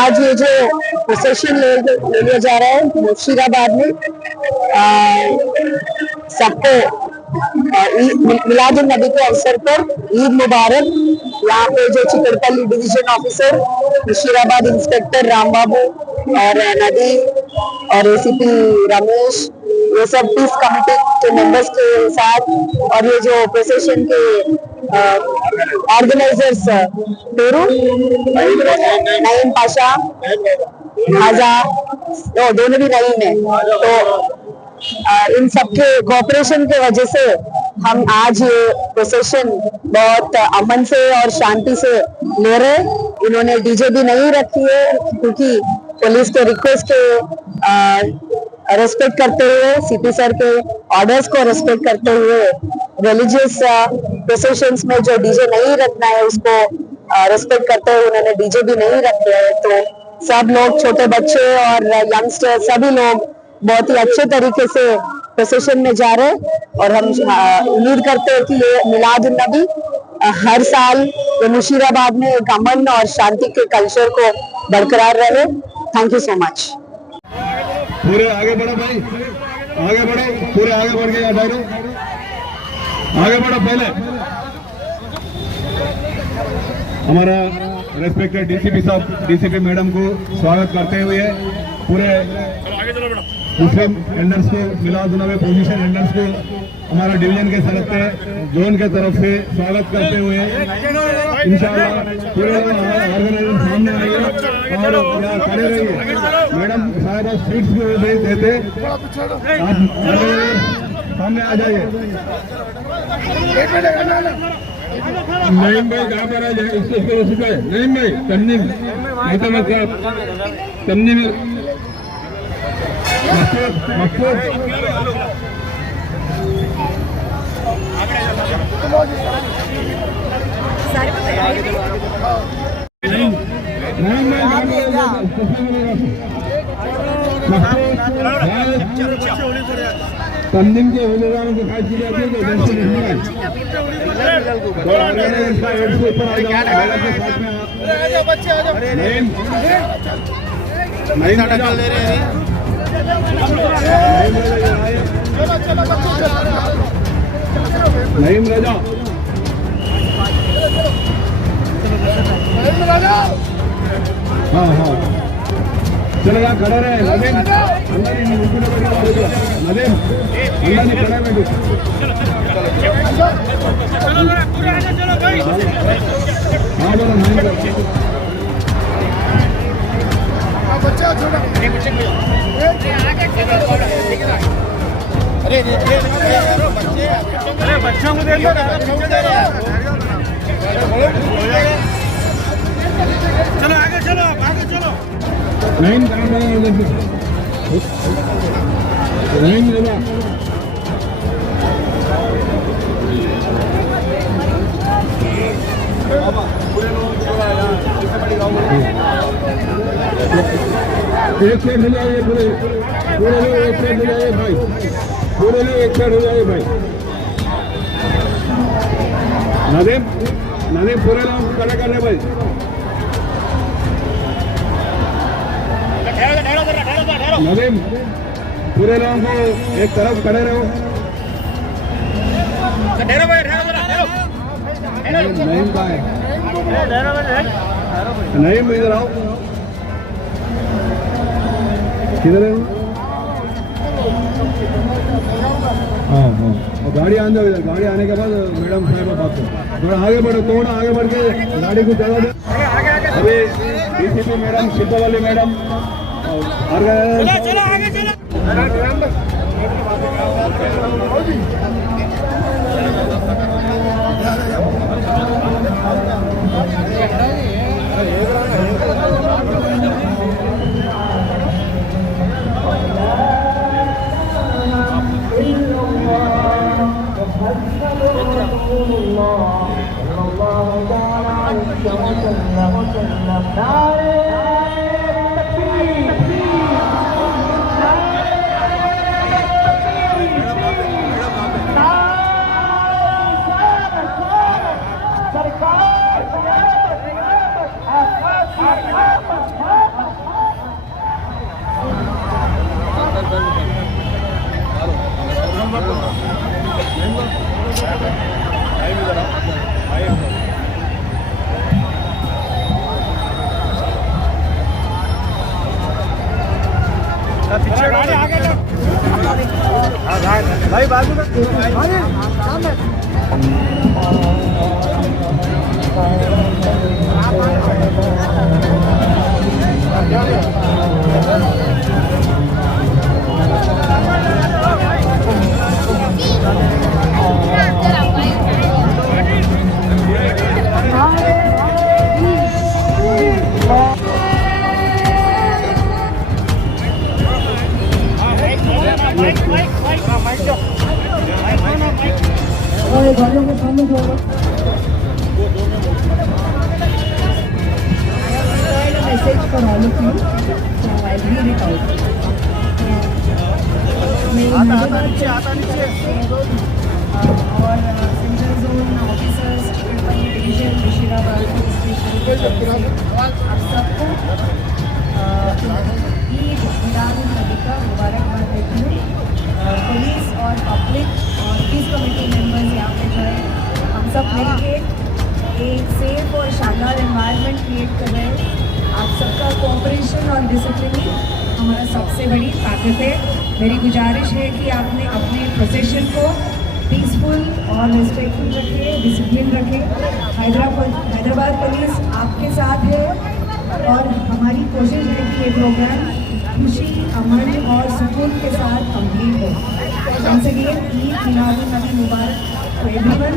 आज ये जो प्रोसेशन ले लिया जा रहा है मुर्शिदाबाद में, सबको मिलाद नबी के अवसर पर ईद मुबारक। यहाँ पे जो Chikkadpally division officer, Murshidabad inspector Ram Babu और नदी और एसीपी रमेश, ये सब पीस कमेटी के मेंबर्स के साथ, और ये जो प्रोसेशन के ऑर्गेनाइजर्स पेरू नईम पाशा हाजा, दोनों भी नईम है, तो इन सबके कोऑपरेशन के वजह से हम आज ये प्रोसेशन बहुत अमन से और शांति से ले रहे। इन्होंने डीजे भी नहीं रखी है क्योंकि पुलिस के रिक्वेस्ट के रेस्पेक्ट करते हुए, सीपी सर के ऑर्डर्स को रेस्पेक्ट करते हुए, रिलीजियस प्रोसेशंस में जो डीजे नहीं रखना है उसको रेस्पेक्ट करते हुए उन्होंने डीजे भी नहीं रखे हैं। तो सब लोग, छोटे बच्चे और यंगस्टर, सभी लोग बहुत ही अच्छे तरीके से प्रोसेशन में जा रहे हैं और हम उम्मीद करते हैं कि ये मिलाद नबी हर साल ये मुर्शिदाबाद में एक अमन और शांति के कल्चर को बरकरार रहे। Thank you so much. पूरे आगे बढ़ो भाई, आगे बढ़ो, पूरे आगे बढ़ के बैठो, आगे बढ़ो। पहले हमारा रेस्पेक्टेड डीसीपी साहब, डीसीपी मैडम को स्वागत करते हुए पूरे मुस्लिम एल्डर्स को, मिलाद नबी पोजीशन एल्डर्स को हमारा डिवीजन के तरफ से, जोन के तरफ से स्वागत करते हुए इंशाअल्लाह पूरे ऑर्गेनाइजर सामने आएंगे और यहाँ खड़े रहिए। मैडम साहब स्वीट्स भी देते, आप सामने आ जाइए। नईम भाई कहाँ पर आ जाए, इसको रुके। नईम भाई तन्नीम तन्नीम मकसूद तंदीम के उलेदारों को खाई चीजें आती है तो जैसे नहीं है तो अगर इसका एड से ऊपर आ जाओ, के साथ में नहीं निकाल दे रहे हैं। नईम राजा, हाँ हाँ चलो यहाँ खड़ा रहे। नदीम अंदर ही नदीम अंदर ही खड़ा बैठो। हाँ बोलो नईम अरे बच्चों को दे दो, चलो आगे चलो, आगे चलो। नईम नईम लेना एक साइड हो जाइए, पूरे पूरे लोग एक साइड हो जाइए भाई, पूरे लोग एक साइड हो जाइए भाई। नदीम नदीम पूरे लोग खड़े कर रहे भाई। नदीम पूरे लोगों को एक तरफ खड़े रहो। नईम का है, नईम इधर आओ, किधर है? हाँ हाँ, और गाड़ी आने दो इधर, गाड़ी आने के बाद मैडम साहब बात करो। थोड़ा आगे बढ़ो, थोड़ा आगे बढ़ के गाड़ी को चला दो। अभी डीसीपी मैडम, सिद्धा वाली मैडम, चलो आगे चलो। भाई बाजू में गाड़ियों के सामने जो message for all of you, so I'll read it out. और central zone officers Chikkadpally division Musheerabad आप सबको ईद मिलाद-उन-नबी का मुबारकबाद देती हूँ। पुलिस और पब्लिक और पीस कमेटी मेंबर्स यहाँ पे जो है हम सब मिलके एक सेफ और शानदार एनवायरनमेंट क्रिएट कर रहे हैं। आप सबका कोऑपरेशन और डिसिप्लिन हमारा सबसे बड़ी ताकत है। मेरी गुजारिश है कि आपने अपने प्रोसेशन को पीसफुल और रिस्पेक्टफुल रखें, डिसिप्लिन रखें। हैदराबाद पुलिस आपके साथ है और हमारी कोशिश है कि ये प्रोग्राम खुशी, अमन और सुकून के साथ कंप्लीट हो। once again Eid Milad un Nabi Mubarak to everyone।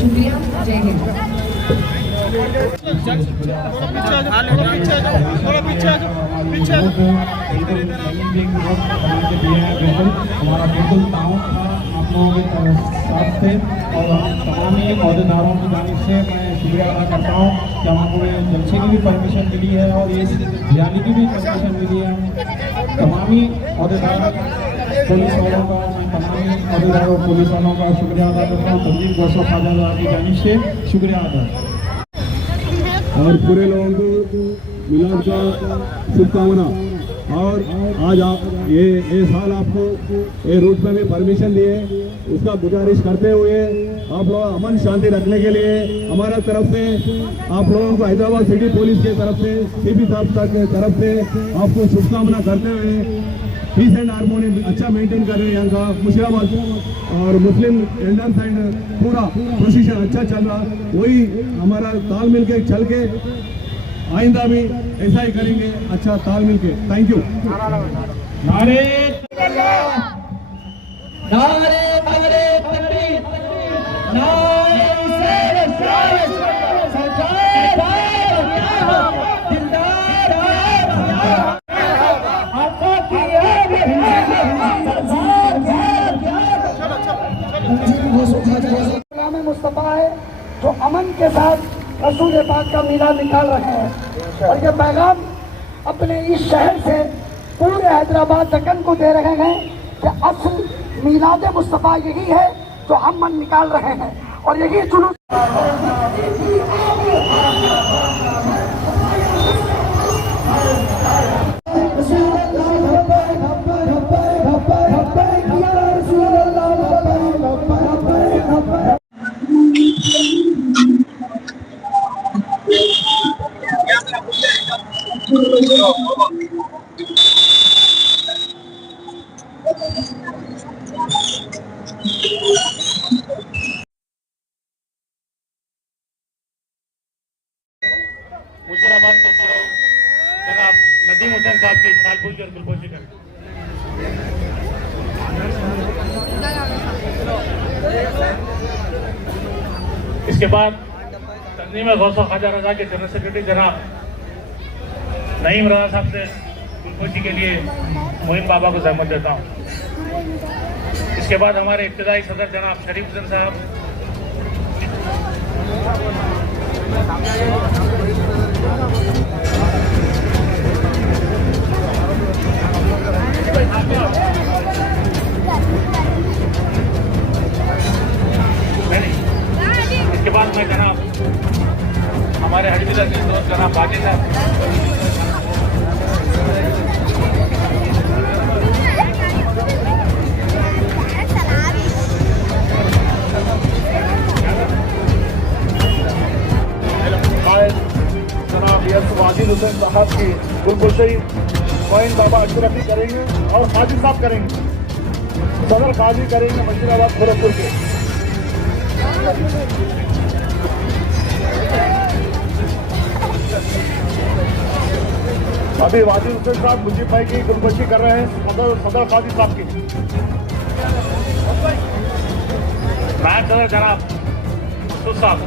शुक्रिया, जय हिंद। हमारा बिल्कुल टाउन था आप लोगों के साथ थे और तमाम ही अहदेदारों की जानिब से मैं शुक्रिया अदा करता हूँ कि हमको जलसे की भी परमिशन मिली है और ये रैली की भी परमिशन मिली है। तमाम ही अहदेदारों पुलिस वालों का मैं तमाम ही अहदेदारों पुलिस वालों का शुक्रिया अदा करता हूँ। तंजीम गौसफ खाजा की जानिब से शुक्रिया अदा और पूरे लोगों को मिलाद का शुभकामना। और आज आप ये साल आपको ये रूट में भी परमिशन दिए, उसका गुजारिश करते हुए आप लोग अमन शांति रखने के लिए हमारा तरफ से आप लोगों को हैदराबाद सिटी पुलिस की तरफ से सीपी साहब की तरफ से आपको शुभकामना करते हुए पीस एंड हार्मोनी अच्छा मेंटेन कर रहे हैं यहाँ का मुशीराबाद और मुस्लिम एल्डर्स एंड पूरा प्रोसीजन अच्छा चल रहा। वही हमारा तालमेल के चल के आइंदा भी ऐसा ही करेंगे, अच्छा तालमेल के। Thank you. नारे नारे नारे तकबीर नारे मुस्तफा है जो अमन के साथ रसूल पाक का मीलाद निकाल रहे हैं और ये पैगाम अपने इस शहर से पूरे हैदराबाद दक्कन को दे रहे हैं कि असल मीलाद मुस्तफा यही है जो हम मन निकाल रहे हैं और यही जुलूस मुशीराबाद को जनाब नदीम हुसैन साहब की सालपुर और गुलपोशी कर इसके बाद तंजीम गौसो ख्वाजा रजा के जनरल सेक्रेटरी जनाब नईम रजा साहब से गुलपोशी के लिए मोहिम बाबा को जहमत देता हूँ। इसके बाद हमारे इब्तदाई सदर जनाब शरीफ हुसैन साहब, इसके बाद मैं जनाब हमारे हजबिल्ला के दोस्त जनाब बाजी साहब, हुसैन साहब की गुलबुशई मोइन बाबा अशरफी करेंगे और काजी साहब करेंगे, सदर काजी करेंगे मशीराबाद गोरखपुर के। अभी वाजिद हुसैन साहब मुजीब भाई की गुलबुशई कर रहे हैं सदर काजी साहब की। नायब सदर जनाब मसूद साहब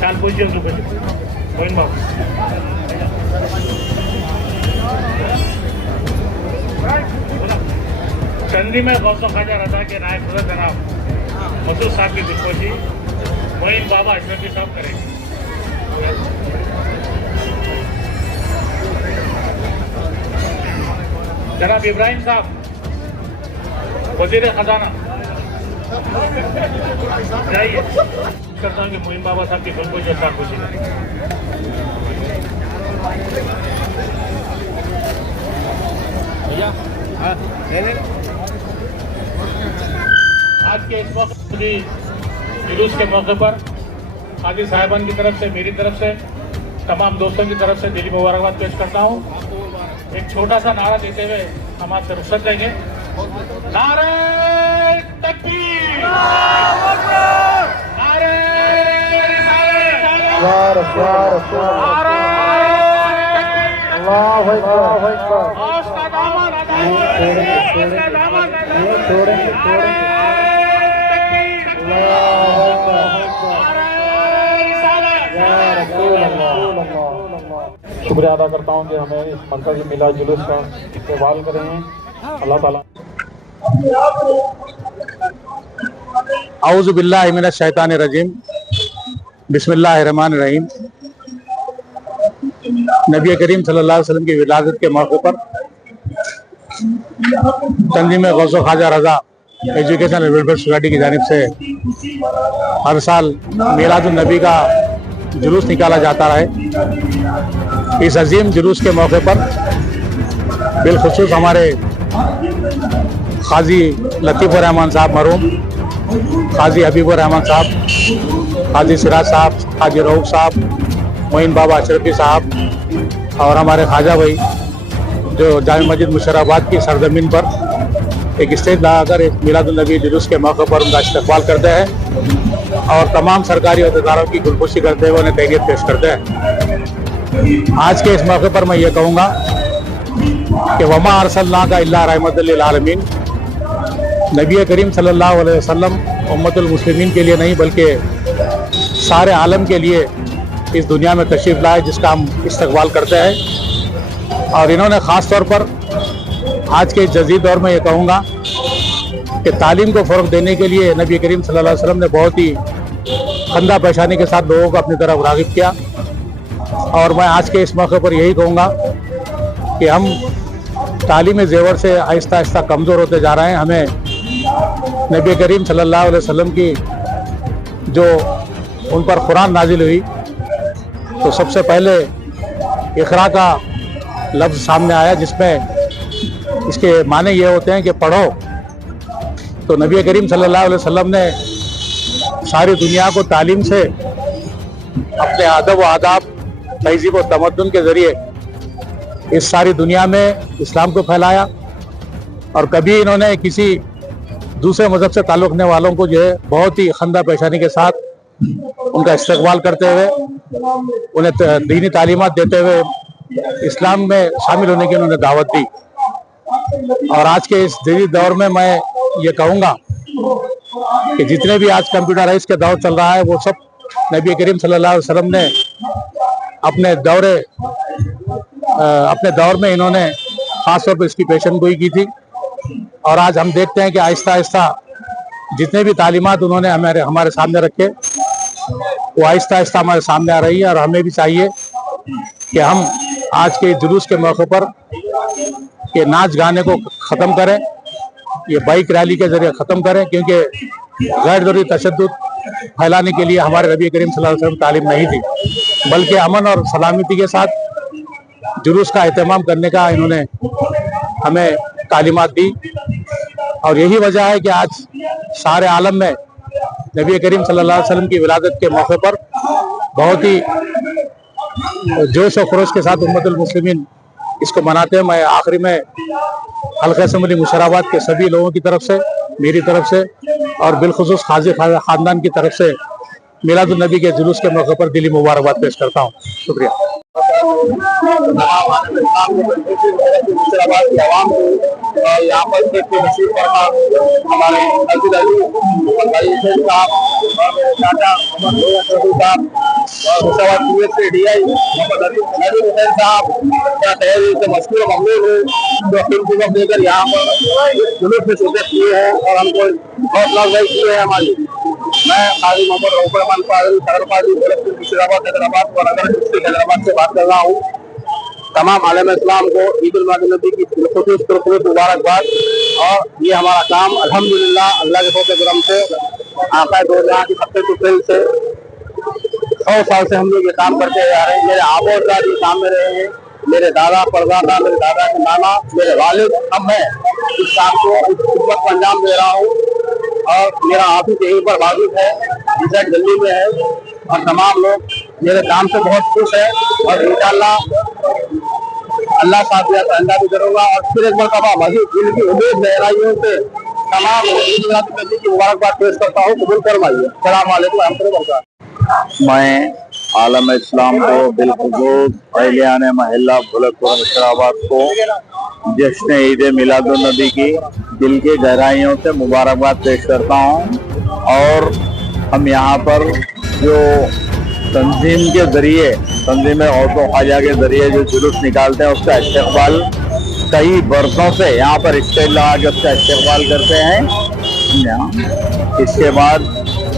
शाल पूछिए मोइन बाबू। चंदी में गौसो ख्वाजा रजा के नायब सदर जनाब मसूद साहब की गुलबुशई मोइन बाबा अशरफी साहब करेंगे। जनाब इब्राहिम साहब वजीर खजाना जाइए, करता हूँ कि मोइन बाबा साहब की गुलबुशई साहब खुशी भैया। आज के इस मौके जुलूस के मौके पर काजी साहिबान की तरफ से, मेरी तरफ से, तमाम दोस्तों की तरफ से दिली मुबारकबाद पेश करता हूँ। एक छोटा सा नारा देते हुए हम आपसे रुखसत देंगे। नारे तकबीर, नारे शुक्रिया अदा करता हूँ कि हमें इस मरकज़ी मिलाद जुलूस का इस्तेमाल कर रहे हैं। अल्लाह ताला औज़ु बिल्लाहि मिनश शैतानिर रजीम, बिस्मिल्लाहिर रहमानिर रहीम। नबी करीम सल्लल्लाहु अलैहि वसल्लम की विलादत के मौके पर तंजीम गौसो ख्वाजा रजा एजुकेशन वेलफेयर सोसाइटी की जानिब से हर साल मिलादुन नबी का जुलूस निकाला जाता है। इस अजीम जुलूस के मौके पर बिलखुसूस हमारे काजी लतीफ़ुर रहमान साहब मरहूम, काजी हबीबुर रहमान साहब, काजी सिराज साहब, काजी रऊफ साहब, मोइन बाबा अशरफी साहब और हमारे ख्वाजा भाई जो जामे मस्जिद मुशर्रफाबाद की सरजमीन पर एक स्टेज लगाकर एक मिलादुन नबी जुलूस के मौके पर उनका इस्तकबाल करते हैं और तमाम सरकारी अहदेदारों की गुलबुशई करते हुए उन्हें तहनीत पेश करते हैं। आज के इस मौके पर मैं ये कहूँगा कि वमा अरसलनाका इल्ला रहमतल लिल आलमीन, नबी करीम सल्लल्लाहु अलैहि वसल्लम उम्मतुल मुस्लिमीन के लिए नहीं बल्कि सारे आलम के लिए इस दुनिया में तशरीफ़ लाए, जिसका हम इस्तकबाल करते हैं। और इन्होंने ख़ास तौर पर आज के जदीद दौर में ये कहूँगा कि तालीम को फ़रोग़ देने के लिए नबी करीम सल्लल्लाहु अलैहि वसल्लम ने बहुत ही खंदा पेशानी के साथ लोगों को अपनी तरफ राग़िब किया। और मैं आज के इस मौके पर यही कहूँगा कि हम तालीम ज़ेवर से आहिस्ता आहिस्ता कमज़ोर होते जा रहे हैं। हमें नबी करीम सल्लल्लाहु अलैहि वसल्लम की जो उन पर कुरान नाजिल हुई तो सबसे पहले इक़रा का लफ्ज़ सामने आया, जिसमें इसके माने ये होते हैं कि पढ़ो। तो नबी करीम सल्लल्लाहु अलैहि वसल्लम ने सारी दुनिया को तालीम से अपने अदब व आदाब, तहज़ीब व तमद्दुन के ज़रिए इस सारी दुनिया में इस्लाम को फैलाया। और कभी इन्होंने किसी दूसरे मज़हब से ताल्लुक़ रखने वालों को जो है बहुत ही खंदा पेशानी के साथ उनका इस्तकबाल करते हुए उन्हें दीनी तालीमात देते हुए इस्लाम में शामिल होने की उन्होंने दावत दी। और आज के इस जदीद दौर में मैं ये कहूँगा कि जितने भी आज कंप्यूटराइज का दौर चल रहा है वो सब नबी करीम सल्लल्लाहु अलैहि वसल्लम ने अपने दौर में इन्होंने ख़ास तौर पर इसकी पेशनगोई की थी। और आज हम देखते हैं कि आहिस्ता आहिस्ता जितने भी तालीमात उन्होंने हमारे सामने रखे वो आहिस्ता आहिस्ता हमारे सामने आ रही है। और हमें भी चाहिए कि हम आज के जुलूस के मौके पर ये नाच गाने को ख़त्म करें, ये बाइक रैली के ज़रिए ख़त्म करें, क्योंकि गैर ज़रूरी तशद्दुद फैलाने के लिए हमारे नबी करीम सल्लल्लाहु अलैहि वसल्लम तालीम नहीं दी, बल्कि अमन और सलामती के साथ जुलूस का एहतमाम करने का इन्होंने हमें तालीमात दी। और यही वजह है कि आज सारे आलम में नबी करीम सल्लल्लाहु अलैहि वसल्लम की विलादत के मौके पर बहुत ही जोश और खरोश के साथ उम्मतुल मुस्लिमीन इसको मनाते हैं। मैं आखिरी में हल्का असम्बली मुशराबाद के सभी लोगों की तरफ से, मेरी तरफ से और बिलखुसूस खाजी खानदान की तरफ से मिलादुन नबी के जुलूस के मौके पर दिली मुबारकबाद पेश करता हूँ। शुक्रिया। यहाँ पर हमारे मशहूर ममनून है जो फिल्म देकर यहाँ पर जुलूस में शिरकत किए हैं और हमको बहुत लाभदायक किए हैं हमारी। मैं काजी मोहम्मद रऊफरमान मुशीराबाद हैदराबाद और अगर डिस्ट्रिक्ट हैदराबाद से बात कर रहा हूँ। तमाम आलम इस्लाम को ईद उल नबी की मुबारकबाद। और ये हमारा काम अल्हम्दुलिल्लाह अल्लाह के फज़ल करम से आका दो जहां की सबसे कुल से 100 साल से हम लोग ये काम करते आ रहे हैं। मेरे आबो अजदाद ये काम में रहे हैं, मेरे दादा परदादा, मेरे दादा के नाना, मेरे वालिद, अब मैं इस काम को इस अंजाम दे रहा हूँ। और मेरा ऑफिस यहीं पर वाजिब है, रिजल्ट दिल्ली में है और तमाम लोग मेरे काम से बहुत खुश है। और इंशाअल्लाह अल्लाह साथ दिया तो अल्लाह भी करूँगा। और फिर एक मरतबा मज़ीद दिल की उम्मीद गहराइयों से तमाम नबी की मुबारकबाद पेश करता हूँ। कबूल फरमाइए। अस्सलाम वालेकुम रहमतुल्लाहि व बरकातहू। मैं आलम इस्लाम को बिलखुसूस अहलियान महल्ला भुलकपुर मुशराबाद को जश्न ईद मिलादुन नबी की दिल के गहराइयों से मुबारकबाद पेश करता हूँ। और हम यहाँ पर जो तंजीम के जरिए, तंजीम औरतों ख्वाजा के जरिए जो जुलूस निकालते हैं उसका इस्तेकबाल कई बरसों से यहाँ पर स्टेज लगा के उसका इस्तेकबाल करते हैं। इसके बाद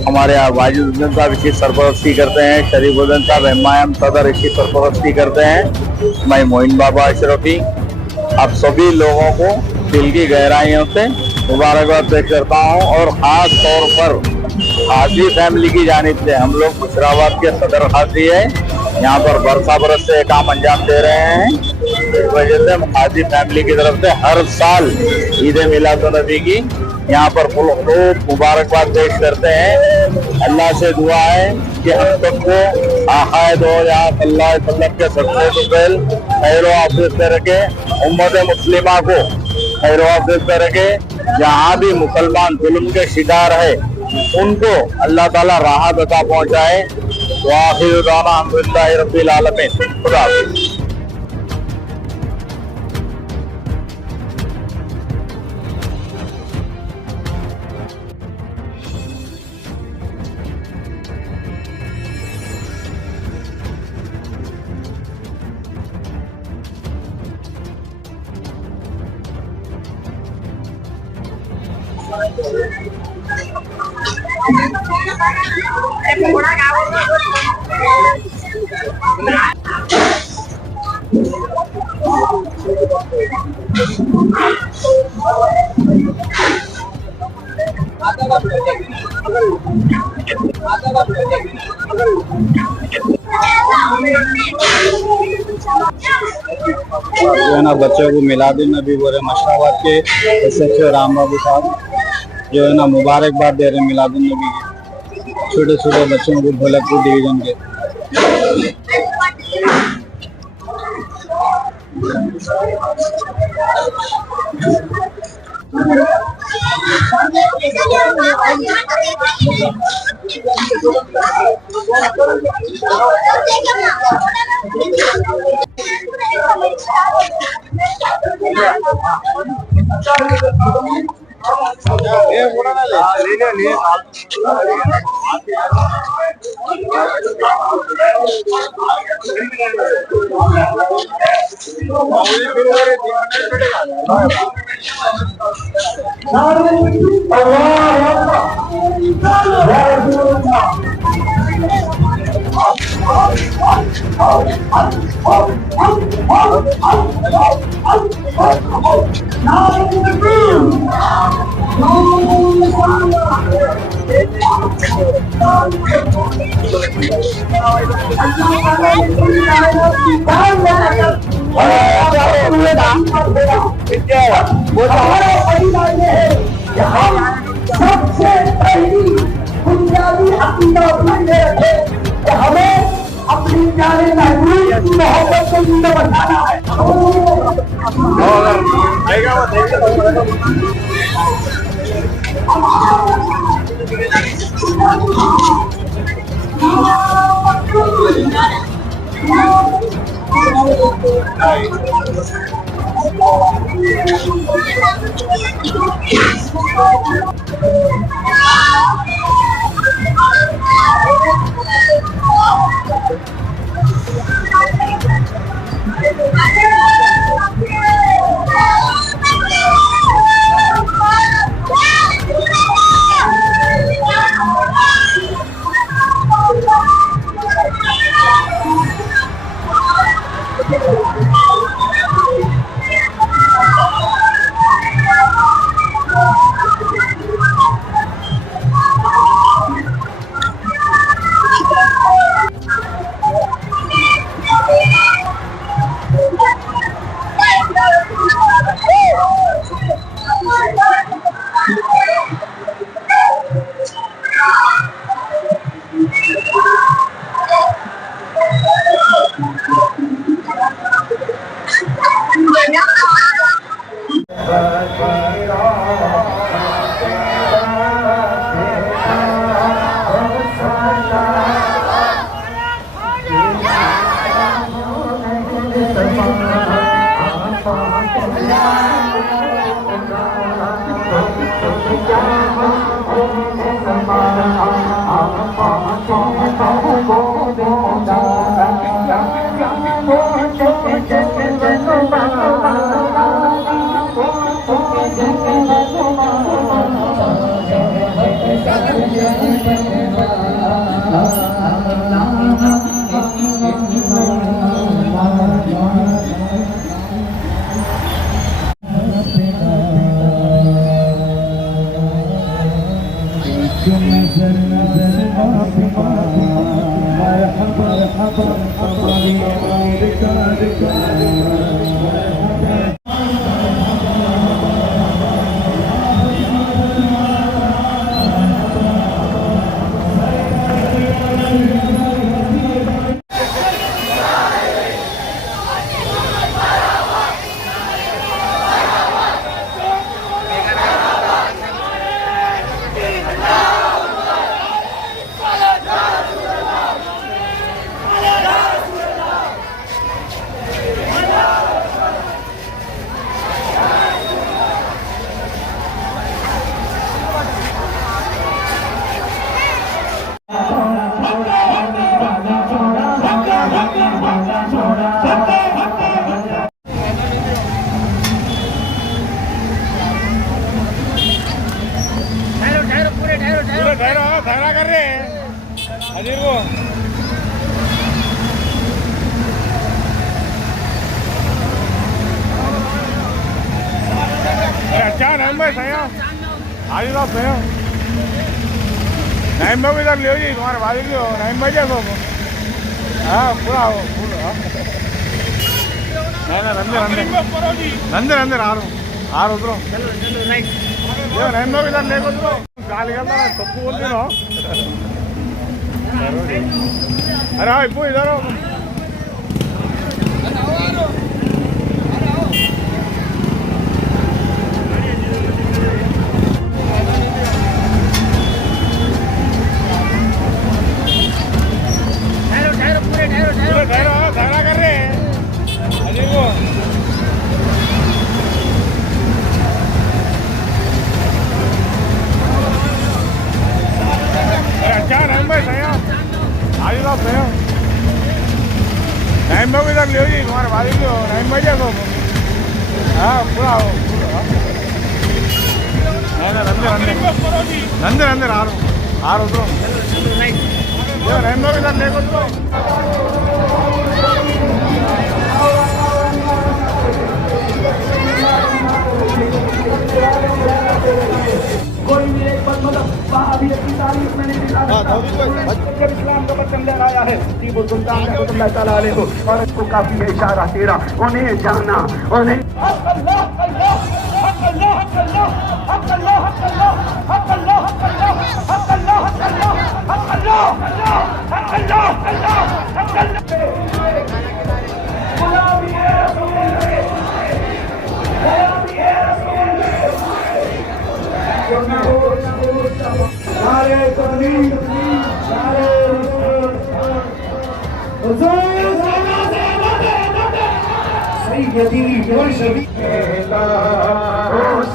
हमारे वाजिद साहब इसकी सरपरस्ती करते हैं, शरीफुद्दीन साहब एम सदर इसकी सरपरस्ती करते हैं। मैं मोइन बाबा अशरफी आप सभी लोगों को दिल की गहराइयों से मुबारकबाद पेश करता हूँ। और ख़ास तौर पर हाजी फैमिली की जानिब से, हम लोग मुशराबाद के सदर हाजी है, यहाँ पर बरसा बरस से काम अंजाम दे रहे हैं। इस वजह से हम हाजी फैमिली की तरफ से हर साल ईद मिलादुन नबी की यहाँ पर खूब मुबारकबाद पेश करते हैं। अल्लाह से दुआ है कि हम सबको आक़ाए दो जहां सल्लल्लाहु अलैहि वसल्लम के सदक़े तो पहल खैर आफियत में रखे, उम्मत मुस्लिमा को खैर आफियत में रखे। जहाँ भी मुसलमान जुल्म के शिकार है उनको अल्लाह ताला राहत अता पहुँचाए। व आखिर दाना अल्हम्दुलिल्लाहि रब्बिल आलमीन। खुदा हाफ़िज़। जो है ना बच्चों को मिलादुन नबी बोले मशराबाद के SHO राम बाबू साहब जो है ना मुबारकबाद दे रहे हैं मिलादुन नबी के छोटे छोटे बच्चों को भोलकपुर डिवीजन के। सबसे पहली बुनियादी अकीदा रखे हमें अपने अपनी प्यारे महबूब की मोहब्बत को जिंदा बचाना है। ठहरा कर रहे हैं अजीर को अच्छा नाम भाई सही आज आप सही नाइम भाई इधर लियो जी तुम्हारे भाई लियो नाइम भाई जैसो हाँ पूरा नंदे नंदे आ रहा उधरो नाइम भाई इधर लेको उधरो गाली करता ना तप्पू बोलते ना अरे हाँ इप्पू इधर हो ठहरा कर रहे हैं अजीर को अच्छा नाइम भाई सही आज आप सही नाइम भाई इधर लियो जी तुम्हारे भाई लियो नाइम भाई जैसो हाँ पूरा नंदे नंदे आ रहा उधरो नाइम भाई इधर लेको उधरो कोई भी एक पद मतलब अभी अपनी तारीफ मैंने इस्लाम का पसंद आया है टीपू सुल्तान रहमतुल्लाह तआला अलैह और उसको काफी है इशारा तेरा उन्हें जाना उन्हें अल्लाह अल्लाह अल्लाह अल्लाह अल्लाह अल्लाह अल्लाह अल्लाह अल्लाह अल्लाह अल्लाह अल्लाह अल्लाह अल्लाह नारे तकबीर, नारे सैयदी मुर्शिदी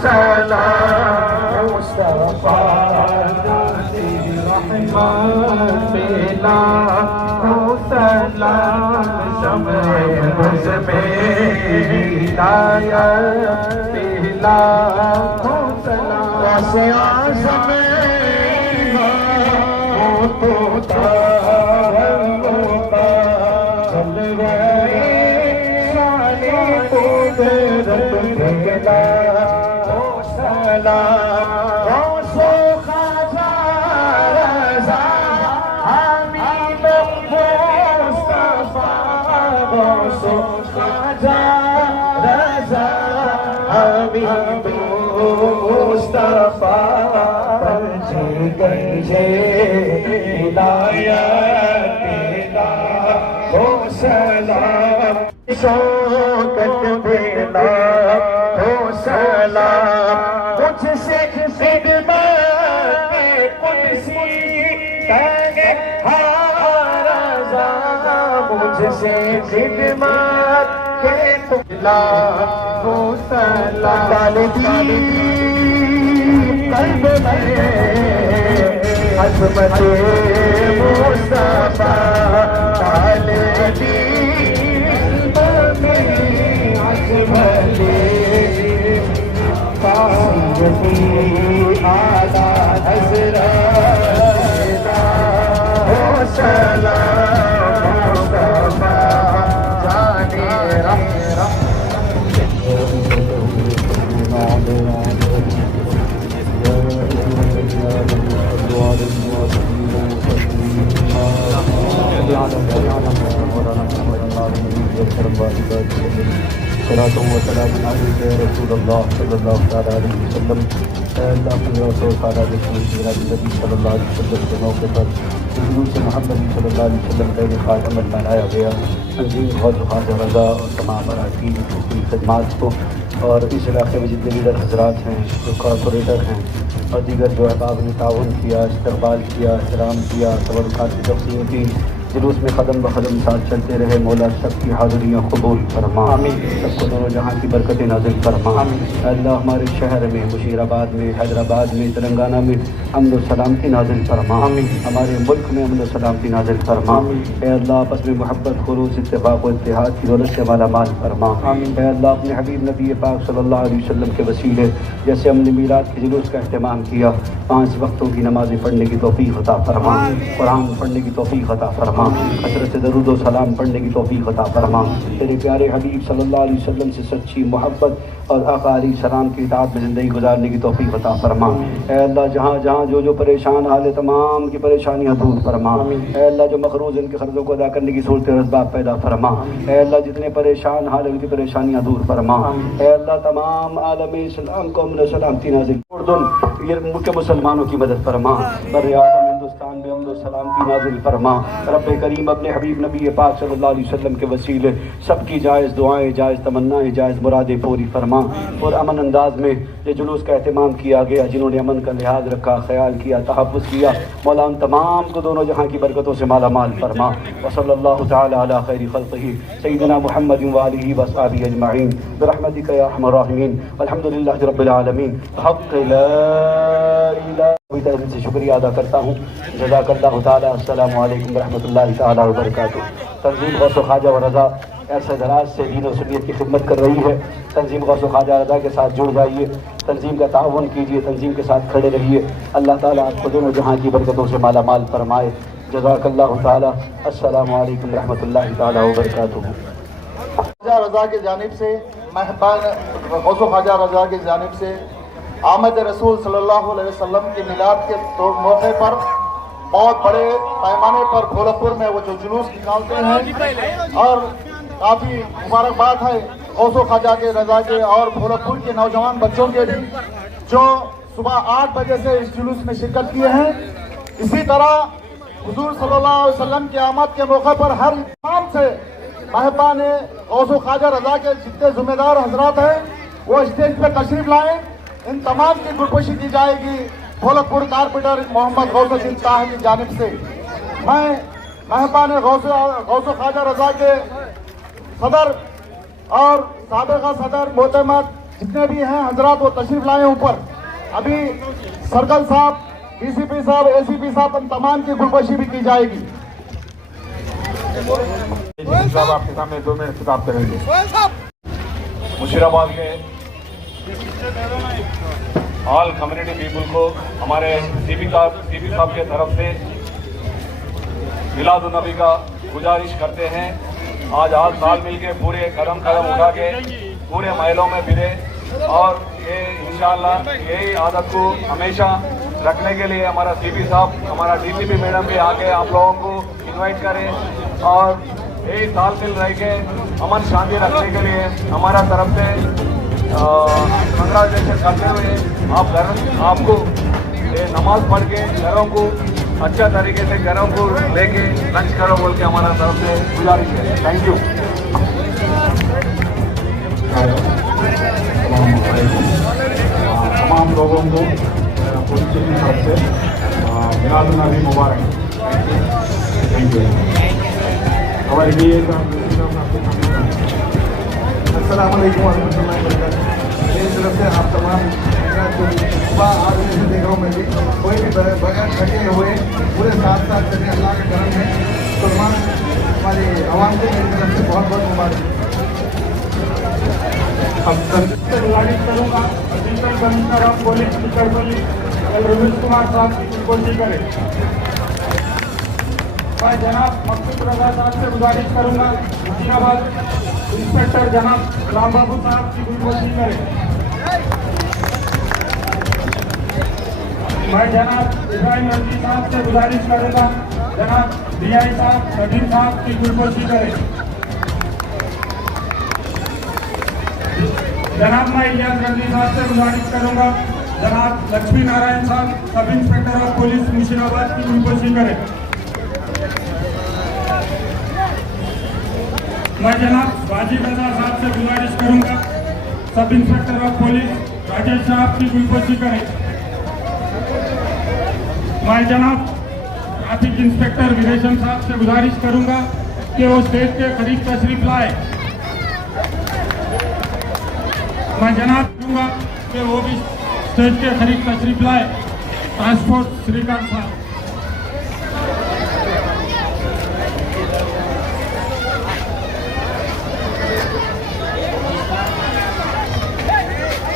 सलाम मुस्तफा रहमान बेला सलाम समय मुझमें हिदायत बेला सलाम मुस्तफा शौकत देना हो सलाम मुझसे खिदमत कुदसी कहे हारज़ा मुझसे खिदमत के तुला हो सलाम कल्ब में अज़मत मुस्तफा तालिबी आला हज़रत हो सलाम मुस्तफा जाने बनाया गया तंजीम ख्वाजा रज़ा और तमाम अरकान की खिदमात को और इस इलाके में जितने लीडर हजरात हैं जो कॉरपोरेटर हैं और दीगर जो अहबाब ने ताउन किया, इस्तकबाल किया, एहतराम किया, तबरुकात की तक़सीम की, जुलूस में कदम ब कदम साथ चलते रहे। मौला सबकी हाज़िरियाँ कबूल फरमा, सबको दोनों जहाँ की बरकतें नाज़िल फरमा। अल्लाह हमारे शहर में, मुशीराबाद में, हैदराबाद में, तेलंगाना में अमन व सलामती नाज़िल फरमा। हमारे मुल्क में अमन व सलामती नाज़िल फरमा। ए अल्लाह आपस में मोहब्बत, खुलूस, इत्तेफाक व इत्तेहाद की दौलत से माला माल फरमा। ए अल्लाह अपने हबीब नबी पाक सल्लल्लाहु अलैहि वसल्लम के वसीले जैसे हमने मीलाद के जुलूस का अहतमाम किया, 5 वक्तों की नमाज़ें पढ़ने की तौफ़ीक़ अता फरमा, कुरान पढ़ने की तौफ़ीक़ अता फरमा, हज़रत दरूद व सलाम पढ़ने की तौफ़ीक़ अता फरमा। तेरे प्यारे हबीब सल्लल्लाहु अलैहि वसल्लम से सच्ची मोहब्बत और आका अलैहिस्सलाम की इताअत में ज़िंदगी गुजारने की तौफ़ीक़ अता फरमा। ए अल्लाह जहाँ जहाँ जो परेशान हाल है तमाम की परेशानियाँ दूर फरमा। ए अल्लाह जो मक़रूज़ इनके क़र्ज़ों को अदा करने की सूरत असबाब पैदा फरमा। ए अल्लाह जितने परेशान हाल है उनकी परेशानियाँ दूर फरमा। ए अल्लाह तमाम आलम इस्लाम को अमन सलामती नाज़िल उर्दुन ये मुल्क मुसलमानों की मदद फरमा। बर्र-ए-आज़म हिंदुस्तान में अमन सलामती नाज़िल फरमा। रब्बे करीम अपने हबीब नबी पाक सल्लल्लाहु अलैहि वसल्लम के वसीले सबकी जायज़ दुआएँ, जायज़ तमन्नाएँ, जायज़ मुरादें पूरी फरमा। और अमन अंदाज में ये जुलूस का एहतमाम किया गया, जिन्होंने अमन का लिहाज रखा, ख्याल किया, तहफ़्फ़ुज़ किया, मौला उन तमाम को दोनों जहाँ की बरकतों से माला माल फरमा। व सल्लल्लाहु तआला अला खैरि खल्क़िही सय्यिदिना मुहम्मद व आलिहि व अस्हाबिही अजमईन बिरहमतिका या अरहमर राहिमीन अल्हम्दुलिल्लाहि रब्बिल आलमीन। हक़ ला इलाहा इल्लल्लाह से शुक्रिया अदा करता हूँ। जज़ाकल्लाहु तआला। अस्सलामु अलैकुम व रहमतुल्लाहि तआला व बरकातुहू। तंज़ीम गौस ख्वाजा व रज़ा ऐसे दराज से दीन और सुन्नियत की खिदमत कर रही है। तंज़ीम गौस ख्वाजा रज़ा के साथ जुड़ जाइए, तंज़ीम का ताउन कीजिए, तंज़ीम के साथ खड़े रहिए। अल्लाह ताला आपको दोनों जहाँ की बरकतों से माला माल फरमाए। जज़ाकल्लाहु ताला। अस्सलामु अलैकुम रहमतुल्लाहि ताला व बरकातुहू। ख्वाजा रज़ा की जानिब से, मेहमान गौस ख्वाजा रज़ा की जानिब से आमद रसूल सल्लल्लाहु अलैहि वसल्लम के मिलाद के मौके पर बहुत बड़े पैमाने पर भोलकपुर में वो जो जुलूस निकालते हैं और काफ़ी मुबारकबाद है गौस ख्वाजा के रज़ा के और भोलकपुर के नौजवान बच्चों के भी जो सुबह 8 बजे से इस जुलूस में शिरकत किए हैं। इसी तरह हुजूर सल्लल्लाहु अलैहि वसल्लम की आमद के मौके पर हर इमाम से मेहमान गौस ख्वाजा रज़ा के जितने जिम्मेदार हजरात हैं वो स्टेज पर तशरीफ लाएं। इन तमाम की गुरबशी की जाएगी। भोलकपुर कारपेंटर मोहम्मद गौसुद्दीन ताह की जानिब से मैं मेहमान गौसो ख्वाजा रजा के सदर और साबिका सदर मोहतमद जितने भी हैं हजरात वो तशरीफ लाए ऊपर। अभी सर्कल साहब, डीसीपी साहब, एसीपी साहब, उन तमाम की गुलबशी भी की जाएगी। साहब आपके सामने 2 मिनट खिताब करेंगे। मुशीराबाद के ऑल कम्युनिटी पीपल को हमारे सीपी साहब के तरफ से मिलाद नबी का गुजारिश करते हैं। आज हाथ साल मिल के पूरे कदम उठा के पूरे महलों में फिरे और ये इंशाअल्लाह यही आदत को हमेशा रखने के लिए हमारा सीपी साहब, हमारा डीसीपी मैडम भी आके आप लोगों को इनवाइट करें और यही साल मिल रह के अमन शांति रखने के लिए हमारा तरफ से कंग्रेचुलेशन करते हुए आपको ये नमाज पढ़ के घरों को अच्छा तरीके से घरों को लेके लंच करो बोल के हमारा तरफ से गुजारिश है। Thank you. तमाम लोगों को पुलिस की तरफ से मिलाद नबी मुबारक। Thank you. हमारे लिए अस्सलाम वालेकुम वरहमतुल्लाहि वबरकातुहू। मेरी तरफ से आप तमाम सुबह आज देख रहा हूँ मैं भी कोई भी बगैर थके हुए पूरे साथ चले। अल्लाह का करम है। तो हमारी आवाम को मेरी तरफ से बहुत बहुत मुबारक। गुजारिश करूँगा assistant commissioner of police Chikkadpally Ramesh Kumar साहब की कोशिश करें। मैं जनाब मकसूद रजा साहब से गुजारिश करूँगा मुशीराबाद इंस्पेक्टर जनाब राम बाबू साहब की कोशिश करें। मैं जनाब इब्राहिम रंजी साहब से गुजारिश करूँगा जनाब DI साहब नदीम साहब की कोशिश करें। जनाब मैं इलियास रंजी साहब से गुजारिश करूँगा जनाब लक्ष्मी नारायण साहब sub inspector of police Musheerabad की कोशिश करें। मैं जनाब वाजिब रजा साहब से गुजारिश करूँगा sub inspector of police Rajesh साहब की कोशिश करें। मैं जनाब ट्रैफिक इंस्पेक्टर वीरेशम साहब से गुजारिश करूँगा कि वो स्टेज के करीब तशरीफ लाए। मैं जनाब कहूँगा कि वो भी स्टेज के करीब तशरीफ लाए। ट्रांसपोर्ट श्रीकांत साहब।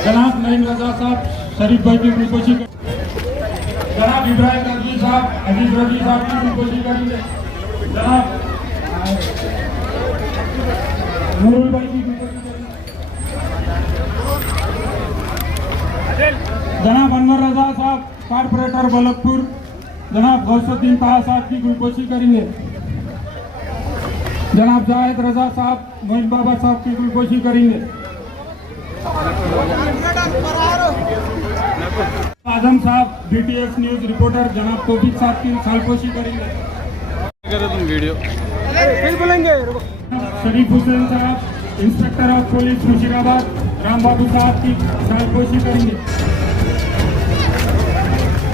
जनाब नईम रजा साहब शरीफ भाई की कोशिश करें। जनाब इब्राहिम रजी साहब अजीज रजी साहब की कोशिश करेंगे। जनाब नूरुल भाई की कोशिश करेंगे। जनाब अनवर रजा साहब कारपोरेटर भोलकपुर जनाब गौसुद्दीन ताहा साहब की गुलकोशी करेंगे। जनाब जाहिद रजा साहब मोइन बाबा साहब की गुलकोशी करेंगे। आजम साहब BTS न्यूज रिपोर्टर जनाब तौफीक साहब की सालकोशी करेंगे। तुम वीडियो शरीफ हुसैन साहब inspector of police Musheerabad Ram Babu साहब की सालकोशी करेंगे।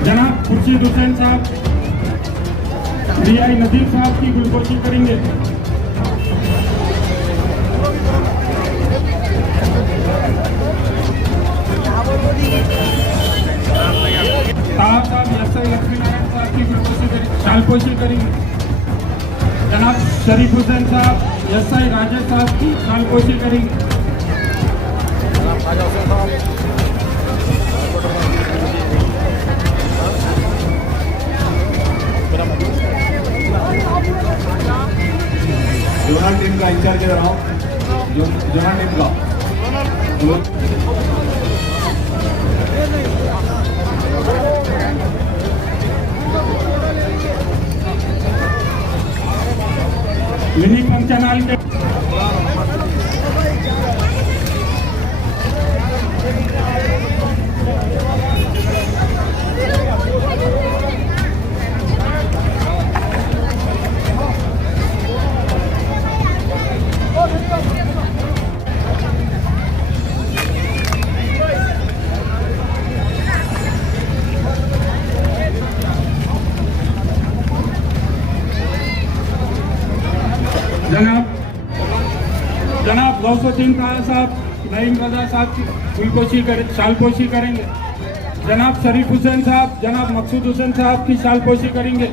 जनाब खुर्शीद हुसैन साहब DI नदीम साहब की गुलकोशी करेंगे। साहब SI लक्ष्मी नारायण साहब की सालकोशी करेंगे। जनाब शरीफ हुसैन साहब SI राजेश साहब की सालकोशी करेंगे। जोनल टीम का इंचार्ज इधर आओ। जोनल टीम का मिनी फंक्शन हॉल के जनाब गौसुद्दीन खान साहब, नईम रजा साहब की फुलपोशी शालपोशी करेंगे। जनाब शरीफ हुसैन साहब, जनाब मकसूद हुसैन साहब की शालपोशी करेंगे।